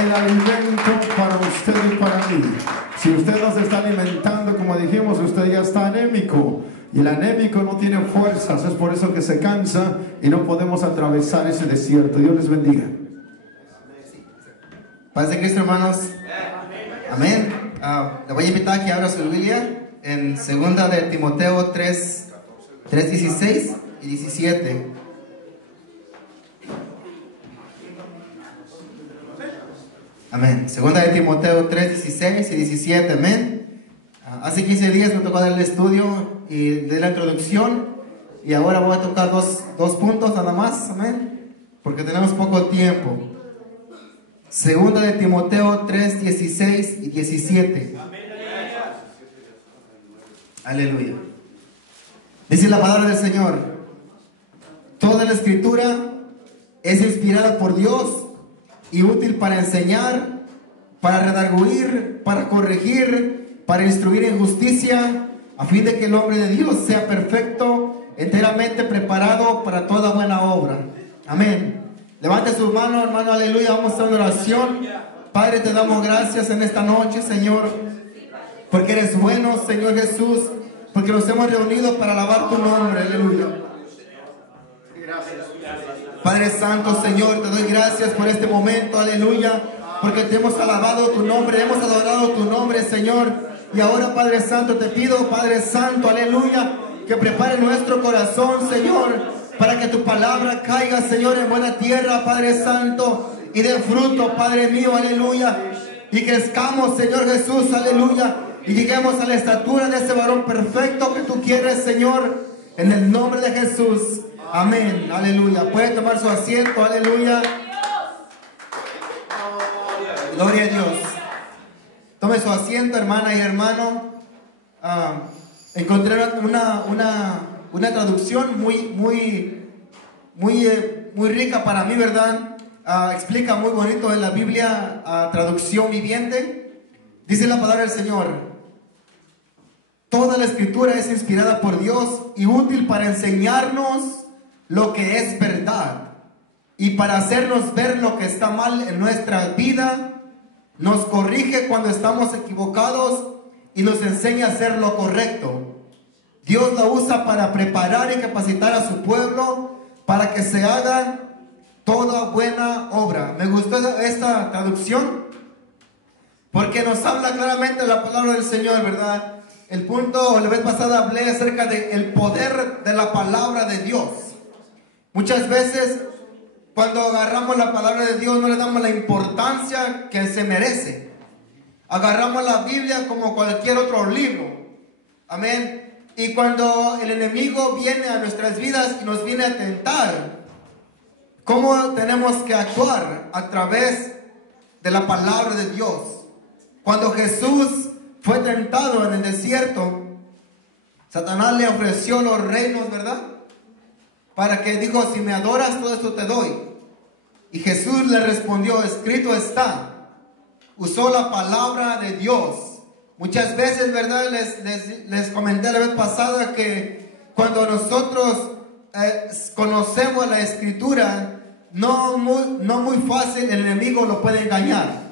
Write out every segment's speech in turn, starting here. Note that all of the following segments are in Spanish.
el alimento para usted y para mí. Si usted no se está alimentando, como dijimos, usted ya está anémico. Y el anémico no tiene fuerzas, es por eso que se cansa y no podemos atravesar ese desierto. Dios les bendiga. Paz de Cristo, hermanos. Amén. Le voy a invitar a que abra su Biblia en 2 de Timoteo 3, 16 y 17. Amén. 2 de Timoteo 3, 16 y 17. Amén. Hace 15 días me tocó dar el estudio y de la introducción, y ahora voy a tocar dos puntos nada más. Amén. Porque tenemos poco tiempo. 2 de Timoteo 3, 16 y 17. Aleluya. Dice la palabra del Señor: toda la escritura es inspirada por Dios y útil para enseñar, para redarguir, para corregir, para instruir en justicia, a fin de que el hombre de Dios sea perfecto, enteramente preparado para toda buena obra. Amén. Levante su mano, hermano, aleluya. Vamos a hacer una oración. Padre, te damos gracias en esta noche, Señor, porque eres bueno, Señor Jesús, porque nos hemos reunido para alabar tu nombre, aleluya. Padre Santo, Señor, te doy gracias por este momento, aleluya, porque te hemos alabado tu nombre, hemos adorado tu nombre, Señor. Y ahora, Padre Santo, te pido, Padre Santo, aleluya, que prepare nuestro corazón, Señor, para que tu palabra caiga, Señor, en buena tierra, Padre Santo, y dé fruto, Padre mío, aleluya, y crezcamos, Señor Jesús, aleluya, y lleguemos a la estatura de ese varón perfecto que tú quieres, Señor, en el nombre de Jesús. Amén, aleluya. Puede tomar su asiento, aleluya. Gloria a Dios. Tome su asiento, hermana y hermano. Encontré una traducción muy rica para mí, ¿verdad? Explica muy bonito en la Biblia, traducción viviente. Dice la palabra del Señor: toda la escritura es inspirada por Dios y útil para enseñarnos lo que es verdad y para hacernos ver lo que está mal en nuestra vida. Nos corrige cuando estamos equivocados y nos enseña a hacer lo correcto. Dios la usa para preparar y capacitar a su pueblo para que se haga toda buena obra. Me gustó esta traducción porque nos habla claramente la palabra del Señor, ¿verdad? El punto, la vez pasada hablé acerca del poder de la palabra de Dios. Muchas veces cuando agarramos la palabra de Dios no le damos la importancia que se merece. Agarramos la Biblia como cualquier otro libro. Amén. Y cuando el enemigo viene a nuestras vidas y nos viene a tentar, ¿cómo tenemos que actuar? A través de la palabra de Dios. Cuando Jesús fue tentado en el desierto, Satanás le ofreció los reinos, ¿verdad? Para que dijo: si me adoras, todo esto te doy. Y Jesús le respondió: escrito está. Usó la palabra de Dios. Muchas veces, ¿verdad? Les comenté la vez pasada que cuando nosotros conocemos la escritura, no muy fácil el enemigo lo puede engañar.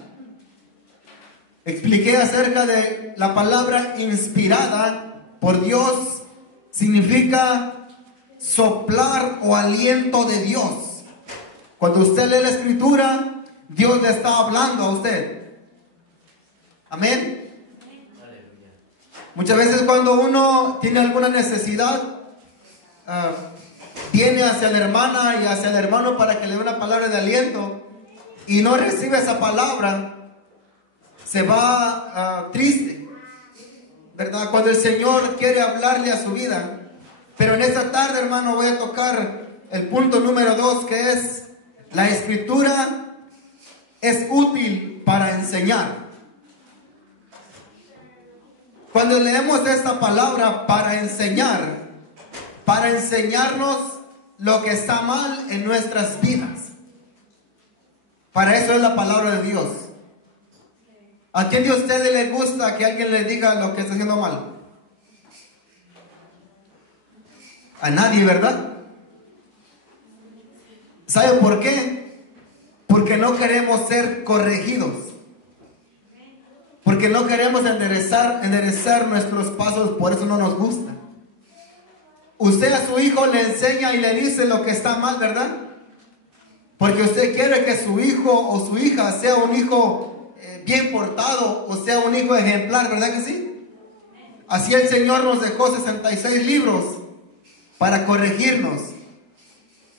Expliqué acerca de la palabra inspirada por Dios. Significa soplar o aliento de Dios. Cuando usted lee la escritura, Dios le está hablando a usted. Amén. Muchas veces cuando uno tiene alguna necesidad, viene hacia la hermana y hacia el hermano para que le dé una palabra de aliento y no recibe esa palabra, se va triste, ¿verdad? Cuando el Señor quiere hablarle a su vida. Pero en esta tarde, hermano, voy a tocar el punto número 2, que es: la escritura es útil para enseñar. Cuando leemos esta palabra para enseñarnos lo que está mal en nuestras vidas. Para eso es la palabra de Dios. ¿A quién de ustedes le gusta que alguien le diga lo que está haciendo mal? A nadie, ¿verdad? ¿Sabe por qué? porque no queremos ser corregidos, porque no queremos enderezar nuestros pasos, por eso no nos gusta. Usted a su hijo le enseña y le dice lo que está mal, ¿verdad? Porque usted quiere que su hijo o su hija sea un hijo bien portado, o sea un hijo ejemplar, ¿verdad que sí? Así el Señor nos dejó 66 libros para corregirnos.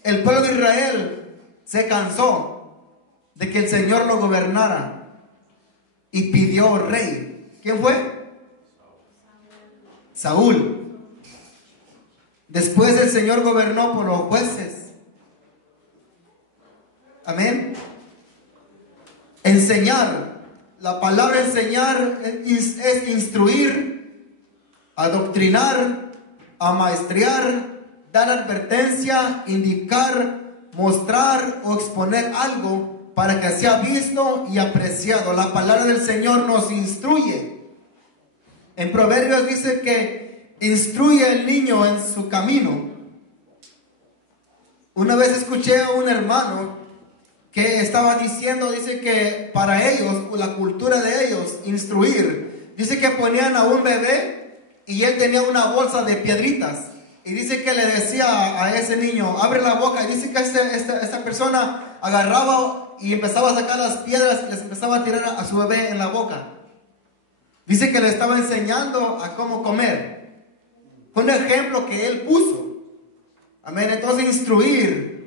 El pueblo de Israel se cansó de que el Señor lo gobernara y pidió rey. ¿Quién fue? Saúl. Después el Señor gobernó por los jueces. Amén. Enseñar. La palabra enseñar es instruir, adoctrinar, amaestrar, dar advertencia, indicar, mostrar o exponer algo para que sea visto y apreciado. La palabra del Señor nos instruye. En Proverbios dice que instruye al niño en su camino. Una vez escuché a un hermano que estaba diciendo, dice que para ellos, la cultura de ellos, instruir, dice que ponían a un bebé y él tenía una bolsa de piedritas. Y dice que le decía a ese niño, abre la boca. Y dice que esta persona agarraba y empezaba a sacar las piedras y les empezaba a tirar a su bebé en la boca. Dice que le estaba enseñando a cómo comer. Fue un ejemplo que él puso. Amén. Entonces instruir.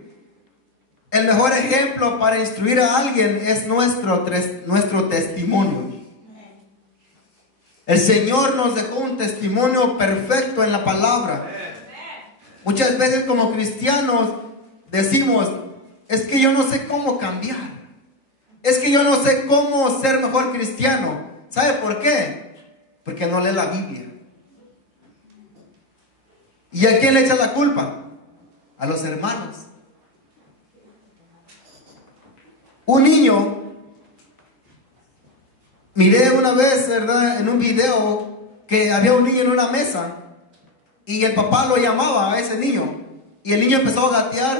El mejor ejemplo para instruir a alguien es nuestro testimonio. El Señor nos dejó un testimonio perfecto en la palabra. Muchas veces como cristianos decimos, es que yo no sé cómo cambiar. Es que yo no sé cómo ser mejor cristiano. ¿Sabe por qué? Porque no lee la Biblia. ¿Y a quién le echa la culpa? A los hermanos. Un niño, miré una vez, ¿verdad?, en un video que había un niño en una mesa y el papá lo llamaba a ese niño y el niño empezó a gatear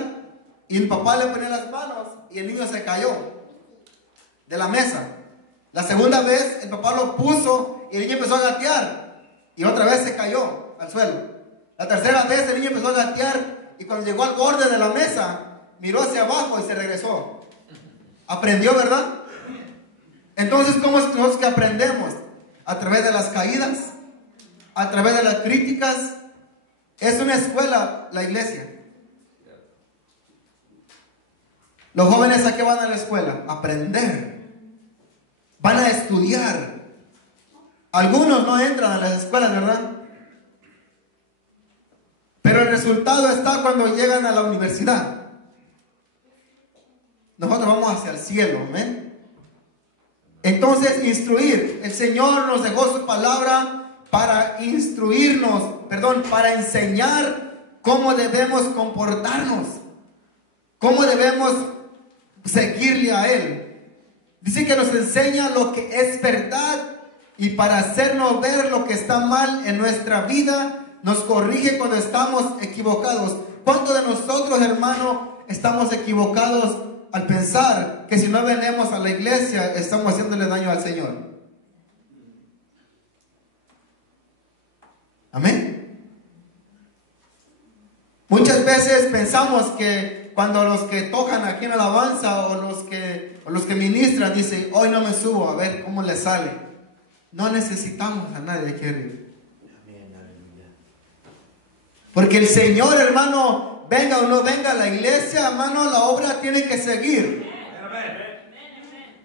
y el papá le ponía las manos y el niño se cayó de la mesa. La segunda vez el papá lo puso y el niño empezó a gatear y otra vez se cayó al suelo. La tercera vez el niño empezó a gatear y cuando llegó al borde de la mesa miró hacia abajo y se regresó. Aprendió, ¿verdad? Entonces, ¿cómo es nosotros que aprendemos? A través de las caídas, a través de las críticas. Es una escuela la iglesia. Los jóvenes, ¿a qué van a la escuela? A aprender. Van a estudiar. Algunos no entran a las escuelas, ¿verdad? Pero el resultado está cuando llegan a la universidad. Nosotros vamos hacia el cielo, ¿amén? Entonces, instruir. El Señor nos dejó su palabra para instruirnos, para enseñar cómo debemos comportarnos, cómo debemos seguirle a Él. Dice que nos enseña lo que es verdad y para hacernos ver lo que está mal en nuestra vida, nos corrige cuando estamos equivocados. ¿Cuántos de nosotros, hermano, estamos equivocados al pensar que si no venimos a la iglesia estamos haciéndole daño al Señor? Amén. Muchas veces pensamos que cuando los que tocan aquí en alabanza o los que ministran dicen, hoy no me subo a ver cómo les sale. No necesitamos a nadie que ir. Porque el Señor, hermano, venga o no venga a la iglesia, hermano, la obra tiene que seguir.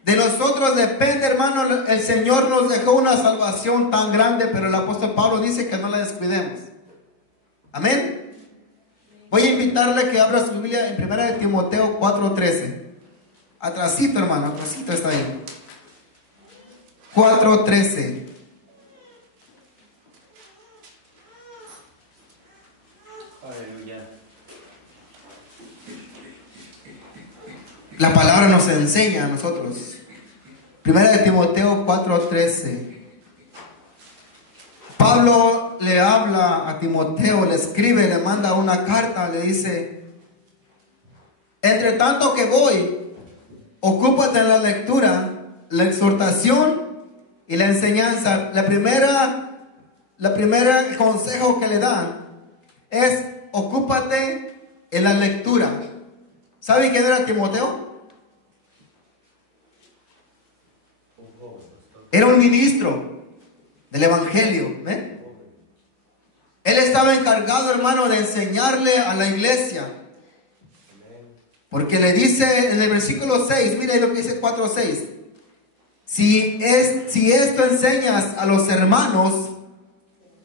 De nosotros depende, hermano. El Señor nos dejó una salvación tan grande, pero el apóstol Pablo dice que no la descuidemos. Amén. Voy a invitarle que abra su Biblia en 1 de Timoteo 4:13. Atrasito, hermano, atrasito está ahí. 4:13. La palabra nos enseña a nosotros. 1 de Timoteo 4:13. Pablo le habla a Timoteo, le escribe, le manda una carta, le dice: entre tanto que voy, ocúpate en la lectura, la exhortación y la enseñanza. La primera consejo que le da es ocúpate en la lectura. ¿Sabe quién era Timoteo? Era un ministro del Evangelio. Él estaba encargado, hermano, de enseñarle a la iglesia. Porque le dice en el versículo 6, mira lo que dice 4:6. Si esto enseñas a los hermanos,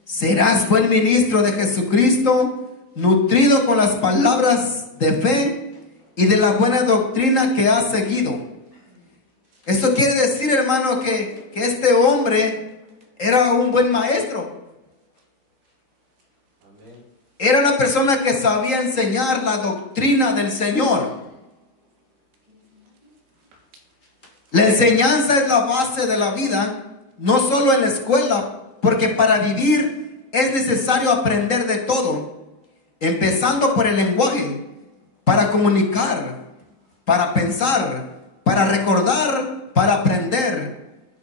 serás buen ministro de Jesucristo, nutrido con las palabras de fe y de la buena doctrina que has seguido. Esto quiere decir, hermano, que este hombre era un buen maestro. Era una persona que sabía enseñar la doctrina del Señor. La enseñanza es la base de la vida, no solo en la escuela, porque para vivir es necesario aprender de todo, empezando por el lenguaje, para comunicar, para pensar, para recordar, para aprender.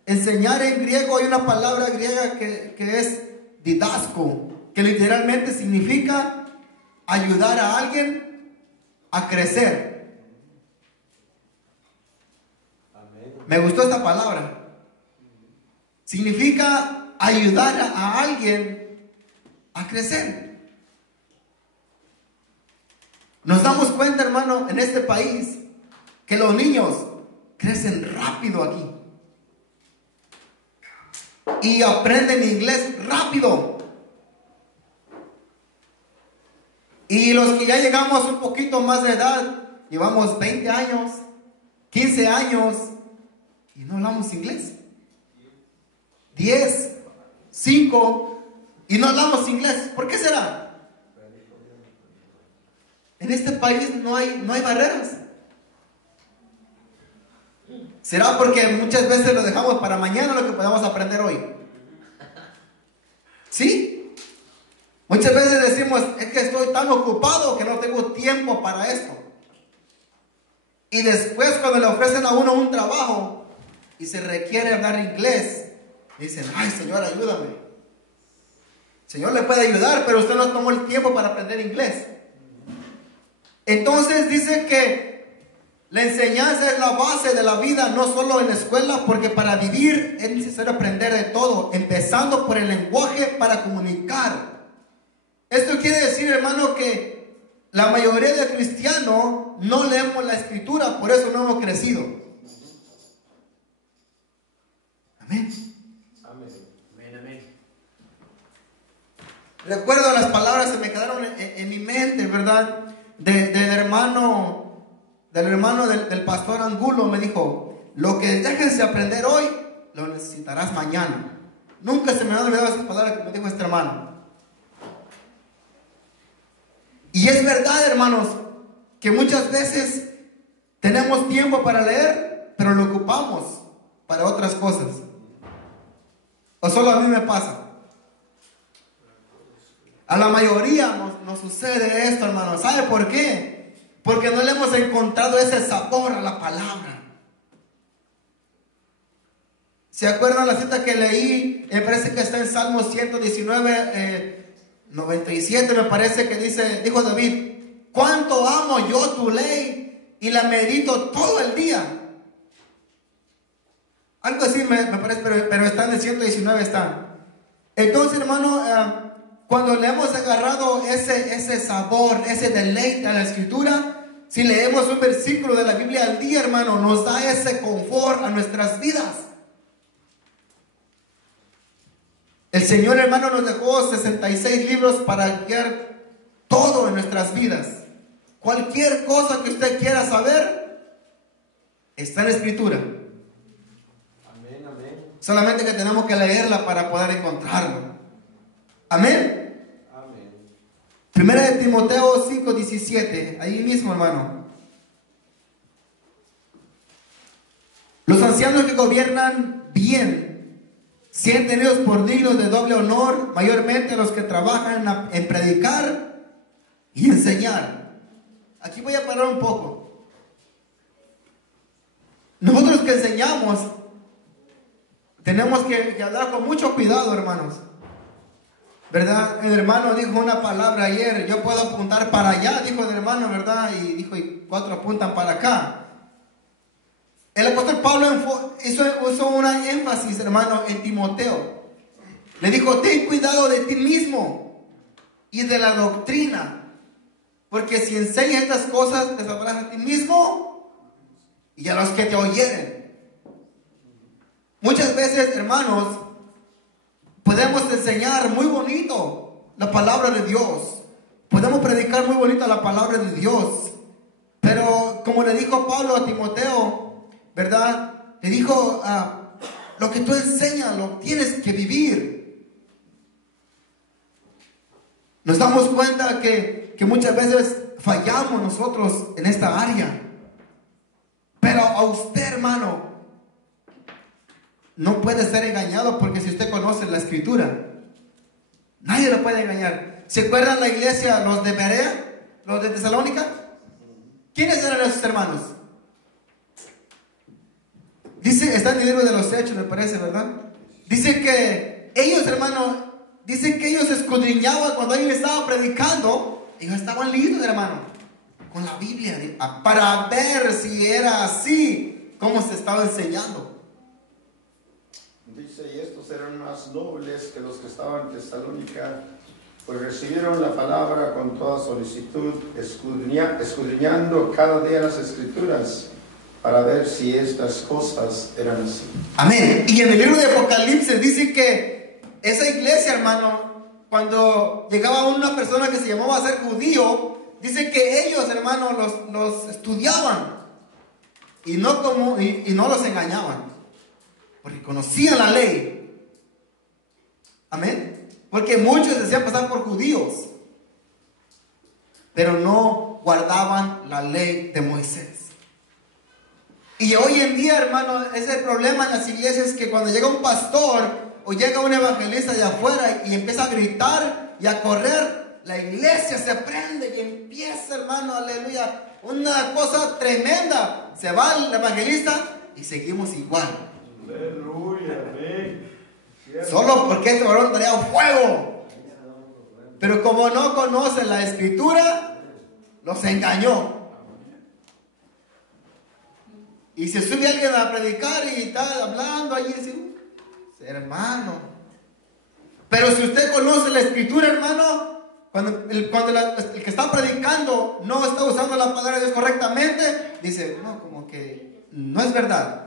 Enseñar en griego, hay una palabra griega que es didasco, que literalmente significa ayudar a alguien a crecer. Me gustó esta palabra. Significa ayudar a alguien a crecer. Nos damos cuenta, hermano, en este país, que los niños crecen rápido aquí. Y aprenden inglés rápido. Y los que ya llegamos un poquito más de edad, llevamos 20 años, 15 años, y no hablamos inglés. 10, 5, y no hablamos inglés. ¿Por qué será? En este país no hay barreras. ¿Será porque muchas veces lo dejamos para mañana lo que podamos aprender hoy? ¿Sí? Muchas veces decimos, es que estoy tan ocupado que no tengo tiempo para esto. Y después cuando le ofrecen a uno un trabajo y se requiere hablar inglés, dicen, ay, Señor, ayúdame. Señor le puede ayudar, pero usted no tomó el tiempo para aprender inglés. Entonces dice que la enseñanza es la base de la vida, no solo en la escuela, porque para vivir es necesario aprender de todo, empezando por el lenguaje para comunicar. Esto quiere decir, hermano, que la mayoría de cristianos no leemos la escritura, por eso no hemos crecido. Amén. Amén. Recuerdo las palabras que me quedaron en mi mente, ¿verdad? Del hermano del pastor Angulo. Me dijo, lo que dejes de aprender hoy, lo necesitarás mañana. Nunca se me han olvidado esas palabras que me dijo este hermano. Y es verdad, hermanos, que muchas veces tenemos tiempo para leer, pero lo ocupamos para otras cosas. O solo a mí me pasa. A la mayoría nos sucede esto, hermanos. ¿Sabe por qué? Porque no le hemos encontrado ese sabor a la palabra. ¿Se acuerdan la cita que leí? Me parece que está en Salmo 119, 97, me parece que dijo David, cuánto amo yo tu ley y la medito todo el día. Algo así me parece, pero está en el 119 está. Entonces, hermano, cuando le hemos agarrado ese sabor, ese deleite a la escritura, si leemos un versículo de la Biblia al día, hermano, nos da ese confort a nuestras vidas. El Señor, hermano, nos dejó 66 libros para guiar todo en nuestras vidas. Cualquier cosa que usted quiera saber está en la escritura. Amén. Solamente que tenemos que leerla para poder encontrarlo. Amén. Primera de Timoteo 5:17, ahí mismo, hermano. Los ancianos que gobiernan bien sean tenidos por dignos de doble honor, mayormente los que trabajan en predicar y enseñar. Aquí voy a parar un poco. que enseñamos, tenemos que hablar con mucho cuidado, hermanos. ¿Verdad? El hermano dijo una palabra ayer, yo puedo apuntar para allá, dijo el hermano, ¿verdad? Y dijo, y 4 apuntan para acá. El apóstol Pablo hizo una énfasis, hermano, en Timoteo. Le dijo, ten cuidado de ti mismo y de la doctrina, porque si enseñas estas cosas, te salvarás a ti mismo y a los que te oyeren. Muchas veces, hermanos, podemos enseñar muy bonito la palabra de Dios. Podemos predicar muy bonito la palabra de Dios. Pero como le dijo Pablo a Timoteo, ¿verdad? Le dijo, lo que tú enseñas lo tienes que vivir. Nos damos cuenta que muchas veces fallamos nosotros en esta área. Pero a usted, hermano, no puede ser engañado, porque si usted conoce la escritura, nadie lo puede engañar. ¿Se acuerdan la iglesia, los de Berea, los de Tesalónica? ¿Quiénes eran esos hermanos? Dice, está en el libro de los Hechos, me parece, ¿verdad? Dice que ellos, hermanos, dice que ellos escudriñaban cuando alguien estaba predicando. Ellos estaban listos, hermano, con la Biblia, para ver si era así como se estaba enseñando. Dice, y estos eran más nobles que los que estaban en Tesalónica, pues recibieron la palabra con toda solicitud, escudriñando cada día las escrituras, para ver si estas cosas eran así. Amén. Y en el libro de Apocalipsis dice que esa iglesia, hermano, cuando llegaba una persona que se llamaba a ser judío, dice que ellos, hermano, los estudiaban y no los engañaban, porque conocían la ley. Amén. Porque muchos se hacían pasar por judíos, pero no guardaban la ley de Moisés. Y hoy en día, hermano, es el problema en las iglesias, que cuando llega un pastor o llega un evangelista de afuera y empieza a gritar y a correr, la iglesia se prende y empieza, hermano, aleluya, una cosa tremenda. Se va el evangelista y seguimos igual. Aleluya, amén. Solo porque este varón traía fuego. Pero como no conoce la escritura, los engañó. Y se sube alguien a predicar y está hablando allí y dice, hermano. Pero si usted conoce la escritura, hermano, cuando el que está predicando no está usando la palabra de Dios correctamente, dice, no, como que no es verdad.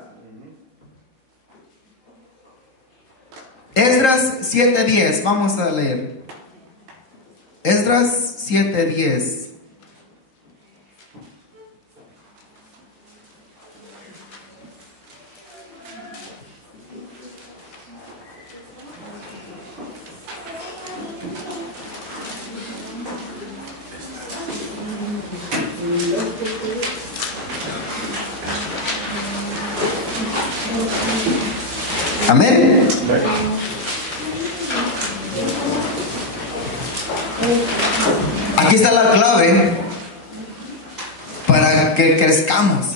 Esdras 7:10, vamos a leer. Esdras 7:10. Amén. Aquí está la clave para que crezcamos.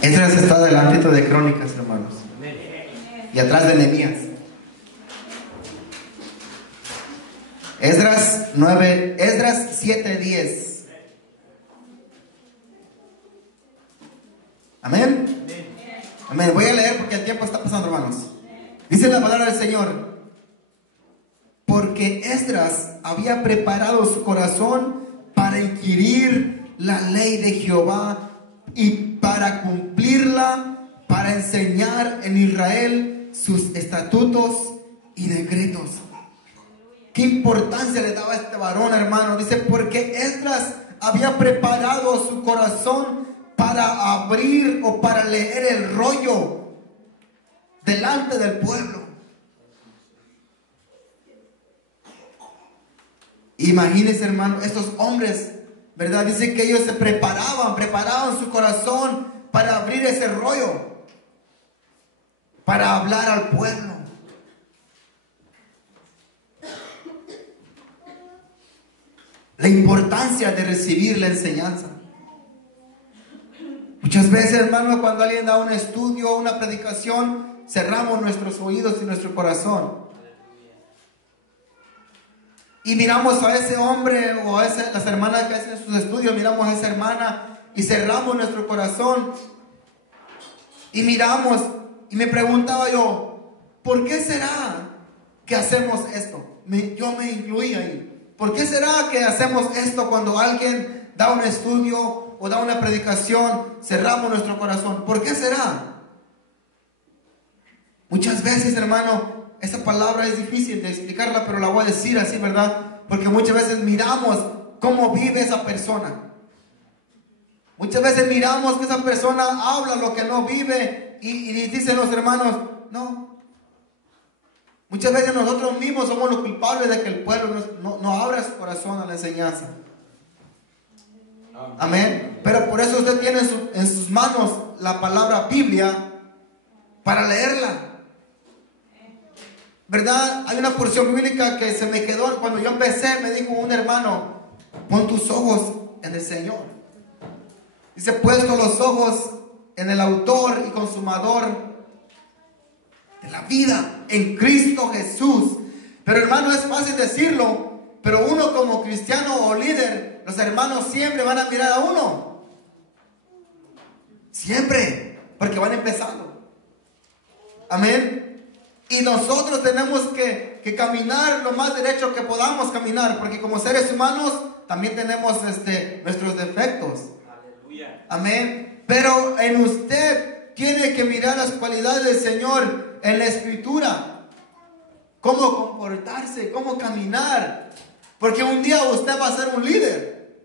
Esdras está delantito de Crónicas, hermanos, y atrás de Nehemías. Esdras 7:10. Amén. Amén. Voy a leer porque el tiempo está pasando, hermanos. Dice la palabra del Señor: porque Esdras había preparado su corazón para inquirir la ley de Jehová y para cumplirla, para enseñar en Israel sus estatutos y decretos. ¿Qué importancia le daba a este varón, hermano? Dice, porque Esdras había preparado su corazón para abrir o para leer el rollo delante del pueblo. Imagínense, hermano, estos hombres, ¿verdad? Dice que ellos se preparaban su corazón para abrir ese rollo, para hablar al pueblo. la importancia de recibir la enseñanza. Muchas veces, hermano, cuando alguien da un estudio o una predicación, cerramos nuestros oídos y nuestro corazón. Y miramos a ese hombre o a las hermanas que hacen sus estudios, miramos a esa hermana y cerramos nuestro corazón. Y miramos, y me preguntaba yo, ¿por qué será que hacemos esto? Yo me incluí ahí. ¿Por qué será que hacemos esto cuando alguien da un estudio o da una predicación? Cerramos nuestro corazón. ¿Por qué será? Muchas veces, hermano, esa palabra es difícil de explicarla, pero la voy a decir así, ¿verdad? Porque muchas veces miramos cómo vive esa persona. Muchas veces miramos que esa persona habla lo que no vive y dicen los hermanos, no. Muchas veces nosotros mismos somos los culpables de que el pueblo no abra su corazón a la enseñanza. Amén. Pero por eso usted tiene en sus manos la palabra Biblia para leerla. ¿Verdad? Hay una porción bíblica que se me quedó cuando yo empecé. Me dijo un hermano, pon tus ojos en el Señor. Dice, puesto los ojos en el autor y consumador de la vida, en Cristo Jesús. Pero hermano, es fácil decirlo, pero uno como cristiano o líder, los hermanos siempre van a mirar a uno. Siempre, porque van empezando. Amén. Y nosotros tenemos que caminar lo más derecho que podamos caminar, porque como seres humanos también tenemos nuestros defectos. Aleluya. Amén. Pero en usted tiene que mirar las cualidades del Señor en la Escritura. Cómo comportarse, cómo caminar. Porque un día usted va a ser un líder.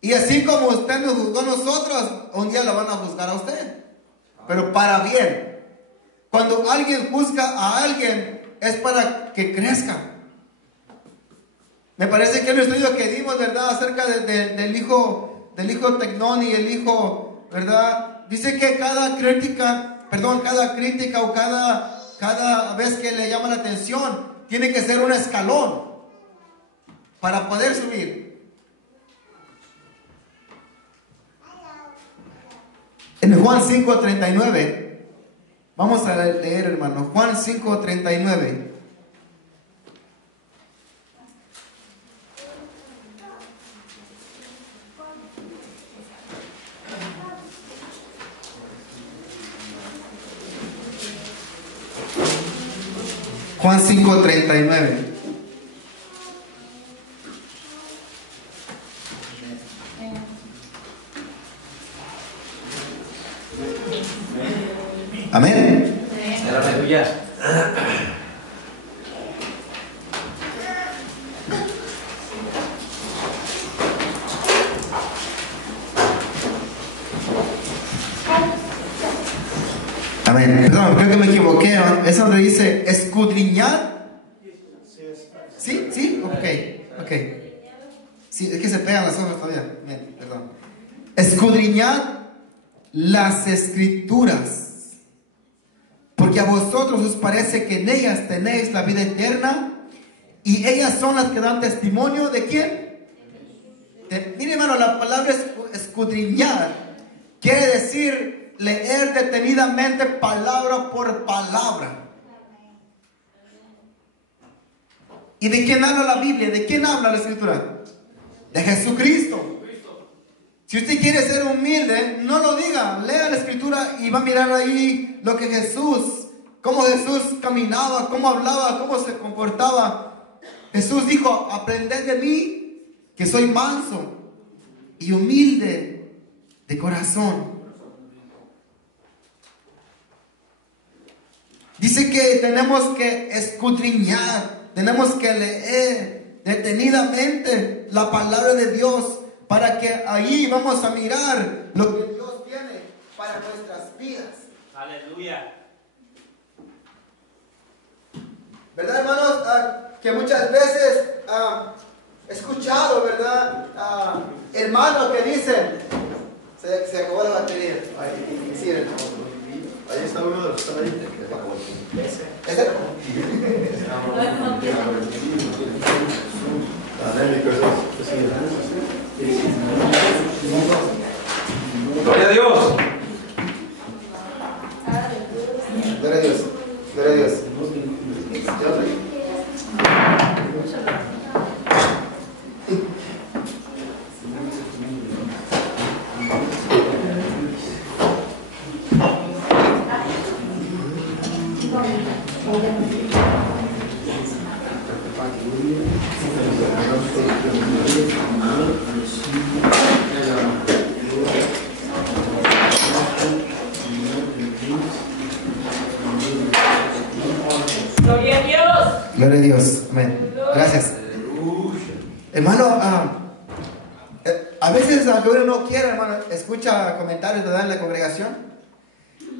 Y así como usted nos juzgó a nosotros, un día lo van a juzgar a usted. Pero para bien. Cuando alguien juzga a alguien, es para que crezca. Me parece que el estudio que dimos, ¿verdad? Acerca del hijo Tecnón y el hijo, ¿verdad? Dice que cada crítica o cada vez que le llama la atención, tiene que ser un escalón para poder subir. En Juan 5:39, vamos a leer, hermano, Juan 5:39. Juan 5:39. Amén. Aleluya. Amén. Perdón, creo que me equivoqué. Es donde dice escudriñar. ¿Sí? ¿Sí? Ok. Sí, es que se pegan las hojas todavía. Bien, perdón. Escudriñar las Escrituras, porque a vosotros os parece que en ellas tenéis la vida eterna, y ellas son las que dan testimonio ¿de quién? Mire, hermano, la palabra escudriñar quiere decir leer detenidamente palabra por palabra. ¿Y de quién habla la Biblia? ¿De quién habla la Escritura? De Jesucristo. Si usted quiere ser humilde, no lo diga. Lea la Escritura y va a mirar ahí lo que cómo Jesús caminaba, cómo hablaba, cómo se comportaba. Jesús dijo, aprended de mí, que soy manso y humilde de corazón. Dice que tenemos que escudriñar, tenemos que leer detenidamente la palabra de Dios, para que ahí vamos a mirar lo que Dios tiene para nuestras vidas. Aleluya. ¿Verdad, hermanos? Que muchas veces he escuchado, ¿verdad? Hermanos que dicen, se acabó la batería. Ahí está uno de los que están ahí. ¿Ese? Anémico. Gloria a Dios. Gloria a Dios. Gloria a Dios. Gloria a Dios. Gloria a Dios. Amén. Gracias. Hermano, a veces aunque uno no quiera, hermano, escucha comentarios de la congregación.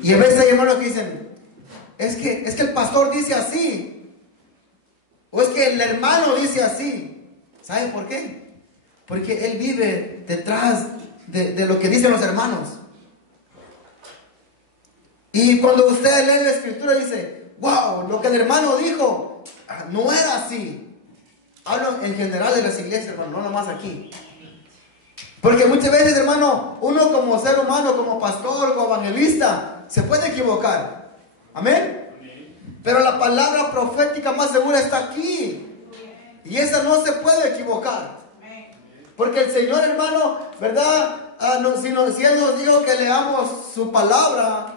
Y a veces hay hermanos que dicen, es que el pastor dice así. O es que el hermano dice así. ¿Sabe por qué? Porque él vive detrás de lo que dicen los hermanos. Y cuando usted lee la escritura dice, wow, lo que el hermano dijo no era así. Hablo en general de las iglesias, hermano, no nomás aquí. Porque muchas veces, hermano, uno como ser humano, como pastor, como evangelista, se puede equivocar. Amén. Pero la palabra profética más segura está aquí. Y esa no se puede equivocar. Porque el Señor, hermano, ¿verdad? Si Él nos dijo que leamos su palabra,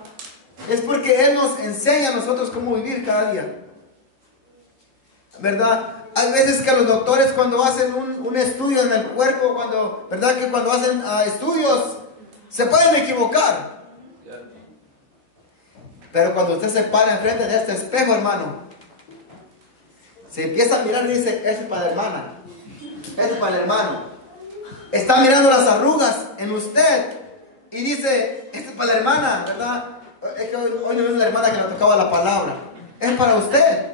es porque Él nos enseña a nosotros cómo vivir cada día. ¿Verdad? Hay veces que los doctores cuando hacen un estudio en el cuerpo, ¿verdad? Que cuando hacen estudios, se pueden equivocar. Pero cuando usted se para enfrente de este espejo, hermano, se empieza a mirar y dice, este es para la hermana, este es para el hermano. Está mirando las arrugas en usted y dice, este es para la hermana, ¿verdad? Es que hoy no es la hermana que le tocaba la palabra. Es para usted.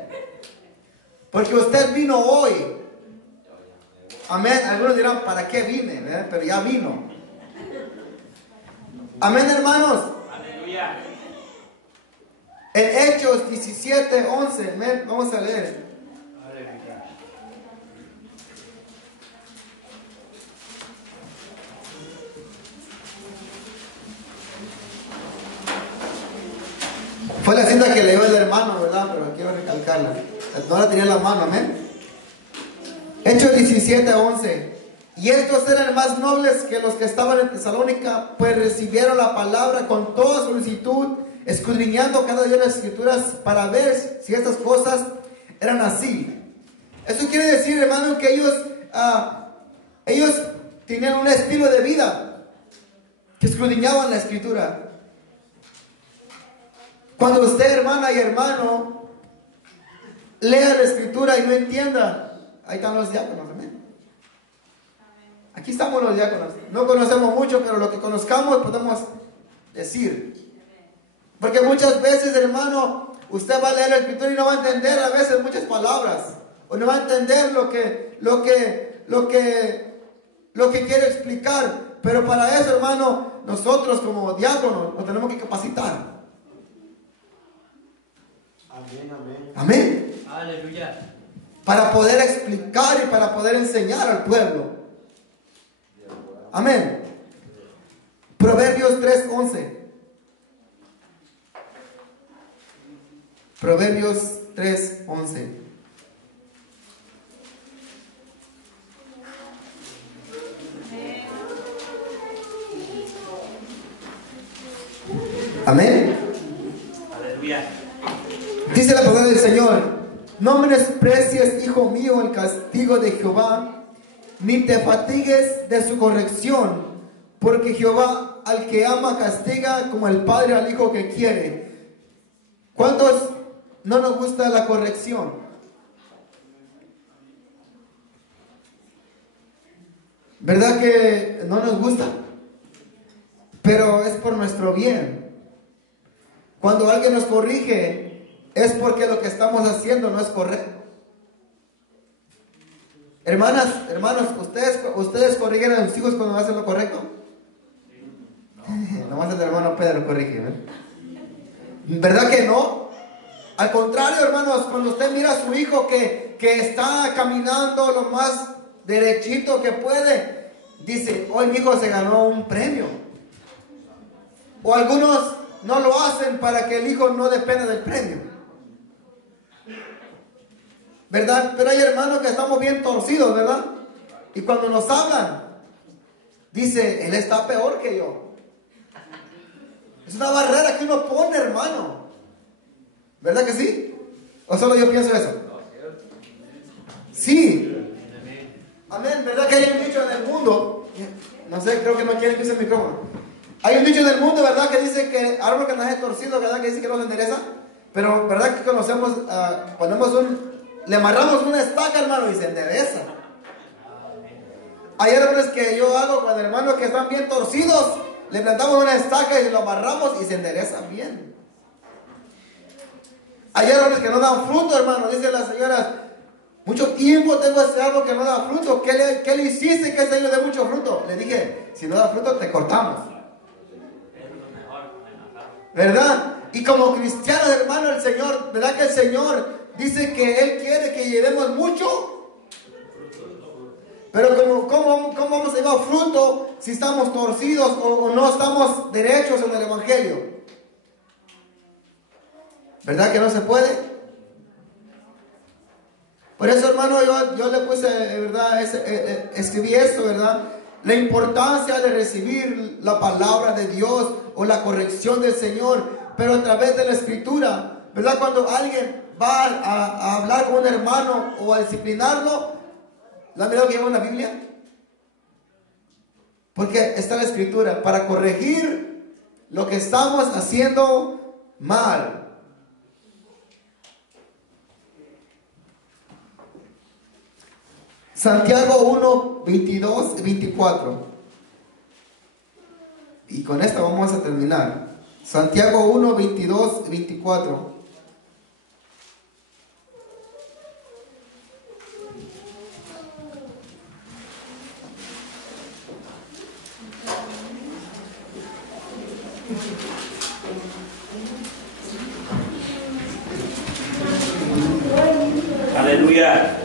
Porque usted vino hoy. Amén. Algunos dirán, ¿para qué vine? ¿verdad? Pero ya vino. Amén, hermanos. Aleluya. En Hechos 17:11, amén, vamos a leer. Fue la cinta que leyó el hermano, ¿verdad? Pero quiero recalcarla. No la tenía en la mano, amén. Hechos 17:11. Y estos eran más nobles que los que estaban en Tesalónica, pues recibieron la palabra con toda solicitud, escudriñando cada día las escrituras para ver si estas cosas eran así. Eso quiere decir, hermano, que ellos tenían un estilo de vida que escudriñaban la escritura. Cuando usted, hermana y hermano, lea la escritura y no entienda, ahí están los diáconos, amén. Aquí estamos los diáconos. No conocemos mucho, pero lo que conozcamos podemos decir. Porque muchas veces, hermano, usted va a leer la escritura y no va a entender a veces muchas palabras. O no va a entender lo que quiere explicar. Pero para eso, hermano, nosotros como diáconos nos tenemos que capacitar. Amén, amén. Amén. Aleluya. Para poder explicar y para poder enseñar al pueblo. Amén. Proverbios 3:11. Proverbios 3:11. Amén. Aleluya. Dice la palabra del Señor: no menosprecies, hijo mío, el castigo de Jehová, ni te fatigues de su corrección, porque Jehová al que ama castiga, como el padre al hijo que quiere. ¿Cuántos no nos gusta la corrección? ¿Verdad que no nos gusta? Pero es por nuestro bien. Cuando alguien nos corrige, es porque lo que estamos haciendo no es correcto. Hermanas, hermanos, ¿ustedes corrigen a sus hijos cuando hacen lo correcto? No. Nomás el hermano Pedro corrige, ¿verdad que no? Al contrario, hermanos, cuando usted mira a su hijo que está caminando lo más derechito que puede, dice, hoy mi hijo se ganó un premio. O algunos no lo hacen para que el hijo no dependa del premio, ¿verdad? Pero hay hermanos que estamos bien torcidos, ¿verdad? Y cuando nos hablan, dice, él está peor que yo. Es una barrera que uno pone, hermano. ¿Verdad que sí? ¿O solo yo pienso eso? Sí. Amén. ¿Verdad que hay un dicho en el mundo? No sé, creo que no quieren que use el micrófono. Hay un dicho en el mundo, ¿verdad? Que dice que árbol que nace torcido, ¿verdad? Que dice que no se endereza. Pero, ¿verdad? Que conocemos, le amarramos una estaca, hermano, y se endereza. Hay árboles que yo hago con hermanos que están bien torcidos. Le plantamos una estaca y lo amarramos y se enderezan bien. Hay árboles que no dan fruto, hermano. Dicen las señoras, mucho tiempo tengo este árbol que no da fruto. ¿Qué le hiciste que ese año dé mucho fruto? Le dije, si no da fruto te cortamos. ¿Verdad? Y como cristianos, hermano, el Señor, ¿verdad que el Señor dice que Él quiere que llevemos mucho? Pero ¿cómo vamos a llevar fruto si estamos torcidos o no estamos derechos en el Evangelio? ¿Verdad que no se puede? Por eso, hermano, yo le puse, ¿verdad? Escribí esto, ¿verdad? La importancia de recibir la palabra de Dios o la corrección del Señor, pero a través de la Escritura, ¿verdad? Cuando alguien va a hablar con un hermano o a disciplinarlo, ¿lo han mirado que lleva una Biblia? Porque está la Escritura para corregir lo que estamos haciendo mal. Santiago 1, 22, 24. Y con esto vamos a terminar. Santiago 1, 22, 24. Aleluya.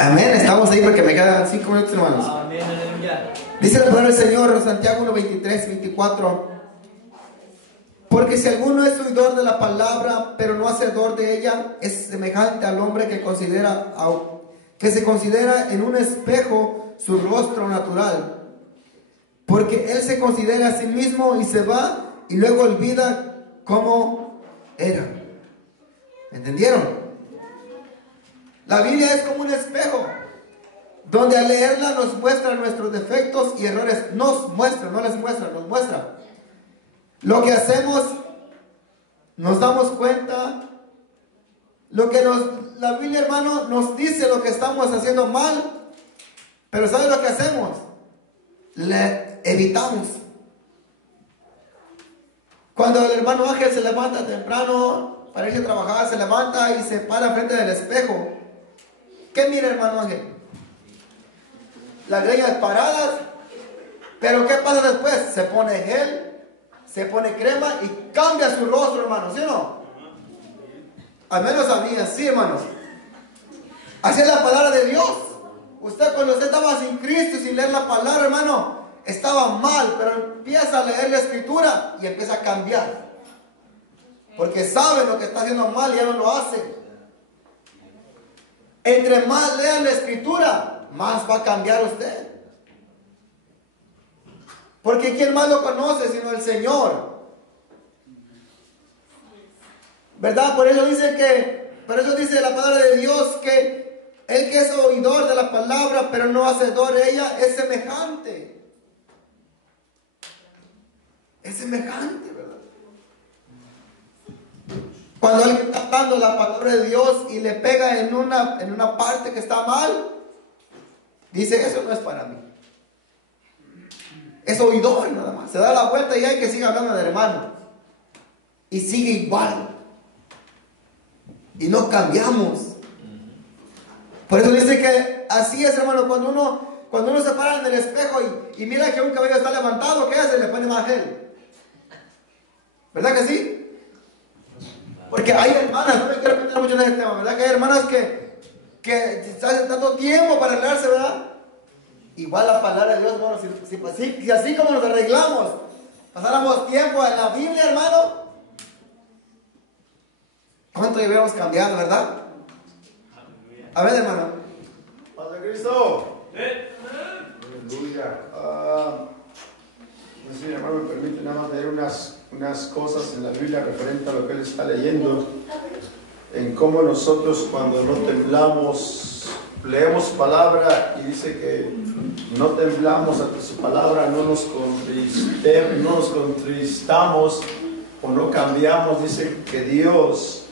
Amén, estamos ahí porque me quedan 5 minutos, hermanos. Amén, aleluya. Dice la palabra del Señor, Santiago 1, 23, 24. Porque si alguno es oidor de la palabra, pero no hacedor de ella, es semejante al hombre que se considera en un espejo su rostro natural. Porque él se considera a sí mismo y se va y luego olvida cómo era. ¿Entendieron? La Biblia es como un espejo, donde al leerla nos muestra nuestros defectos y errores. Nos muestra, no les muestra, nos muestra. Lo que hacemos, nos damos cuenta. La Biblia, hermano, nos dice lo que estamos haciendo mal. Pero ¿sabe lo que hacemos? Le evitamos. Cuando el hermano Ángel se levanta temprano para irse a trabajar, se levanta y se para frente del espejo. ¿Qué mira, hermano Ángel? Las greñas paradas. Pero ¿qué pasa después? Se pone gel, se pone crema y cambia su rostro, hermano, ¿sí o no? Al menos a mí, así, hermanos. Así es la palabra de Dios. Usted, cuando usted estaba sin Cristo, sin leer la palabra, hermano, estaba mal, pero empieza a leer la Escritura y empieza a cambiar. Porque sabe lo que está haciendo mal y ya no lo hace. Entre más lean la Escritura, más va a cambiar usted. Porque ¿quién más lo conoce sino el Señor? ¿Verdad? Por eso dice la palabra de Dios que el que es oidor de la palabra, pero no hacedor de ella, es semejante. Es semejante, ¿verdad? Cuando alguien está hablando la palabra de Dios y le pega en una parte que está mal, dice, eso no es para mí. Es oidor nada más. Se da la vuelta y hay que siga hablando del hermano. Y sigue igual. Y no cambiamos. Por eso dice que así es, hermano. Cuando uno se para en el espejo y mira que un cabello está levantado, ¿qué hace? Le pone más gel. ¿Verdad que sí? Porque hay hermanas, mucho en ese tema, ¿verdad? Que hay hermanas que hacen tanto tiempo para arreglarse, ¿verdad? Igual la palabra de Dios, bueno, si así como nos arreglamos, pasáramos tiempo en la Biblia, hermano, ¿cuánto hubiéramos cambiado, verdad? A ver, hermano. Padre Cristo. Aleluya. No sé, hermano, me permite nada más leer unas cosas en la Biblia referente a lo que él está leyendo, en cómo nosotros cuando no temblamos, leemos su palabra y dice que no temblamos ante su palabra, no nos contristamos o no cambiamos. Dice que Dios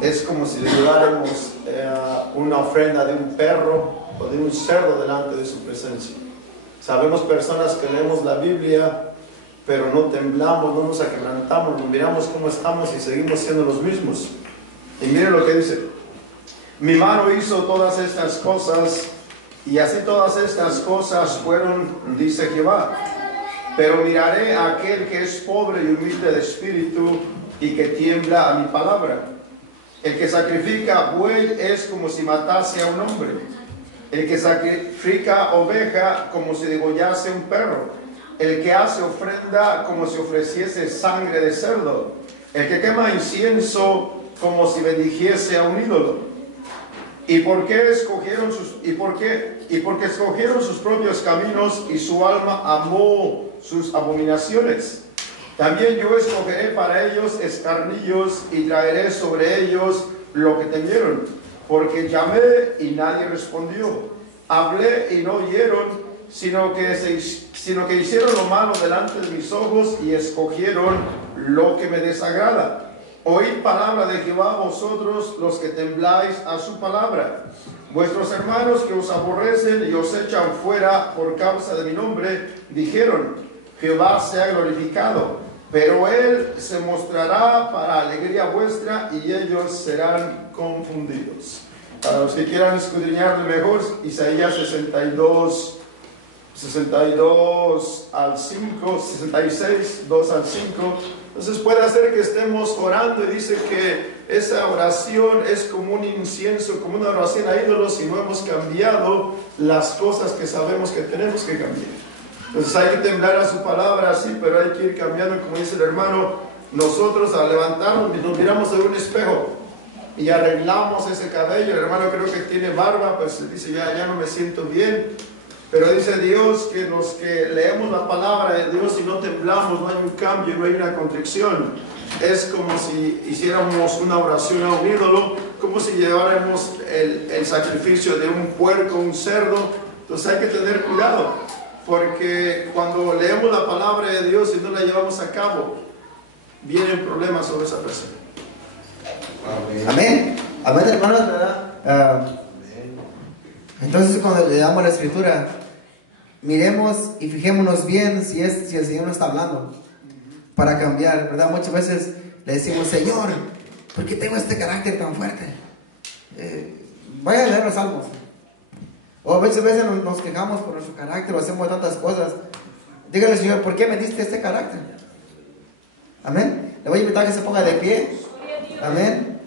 es como si le lleváramos una ofrenda de un perro o de un cerdo delante de su presencia. Sabemos personas que leemos la Biblia, pero no temblamos, no nos aquebrantamos, nos miramos cómo estamos y seguimos siendo los mismos. Y miren lo que dice: mi mano hizo todas estas cosas, y así todas estas cosas fueron, dice Jehová. Pero miraré a aquel que es pobre y humilde de espíritu y que tiembla a mi palabra. El que sacrifica buey es como si matase a un hombre. El que sacrifica oveja como si degollase un perro. El que hace ofrenda como si ofreciese sangre de cerdo. El que quema incienso como si bendijese a un ídolo. ¿Y por qué escogieron porque escogieron sus propios caminos y su alma amó sus abominaciones? También yo escogeré para ellos escarnillos y traeré sobre ellos lo que temieron. Porque llamé y nadie respondió. Hablé y no oyeron, sino que hicieron lo malo delante de mis ojos y escogieron lo que me desagrada. Oíd palabra de Jehová vosotros los que tembláis a su palabra. Vuestros hermanos que os aborrecen y os echan fuera por causa de mi nombre, dijeron: Jehová sea glorificado. Pero él se mostrará para alegría vuestra y ellos serán confundidos. Para los que quieran escudriñarlo mejor, Isaías 62 al 5, 66, 2 al 5. Entonces puede hacer que estemos orando y dice que esa oración es como un incienso, como una oración a ídolos, y no hemos cambiado las cosas que sabemos que tenemos que cambiar. Entonces hay que temblar a su palabra, sí, pero hay que ir cambiando, como dice el hermano. Nosotros al levantarnos nos miramos en un espejo y arreglamos ese cabello. El hermano creo que tiene barba, pues dice ya no me siento bien. Pero dice Dios que los que leemos la palabra de Dios y no temblamos, no hay un cambio, no hay una contrición. Es como si hiciéramos una oración a un ídolo, como si lleváramos el sacrificio de un puerco, un cerdo. Entonces hay que tener cuidado, porque cuando leemos la palabra de Dios y no la llevamos a cabo, vienen problemas sobre esa persona. Amén. Amén, hermanos, ¿verdad? Entonces cuando le damos la escritura, miremos y fijémonos bien si el Señor nos está hablando para cambiar, ¿verdad? Muchas veces le decimos: Señor, ¿por qué tengo este carácter tan fuerte? Vaya a leer los salmos. O muchas veces nos quejamos por nuestro carácter o hacemos tantas cosas. Dígale: Señor, ¿por qué me diste este carácter? Amén. Le voy a invitar a que se ponga de pie. Amén.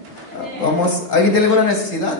Vamos, ¿alguien tiene alguna necesidad?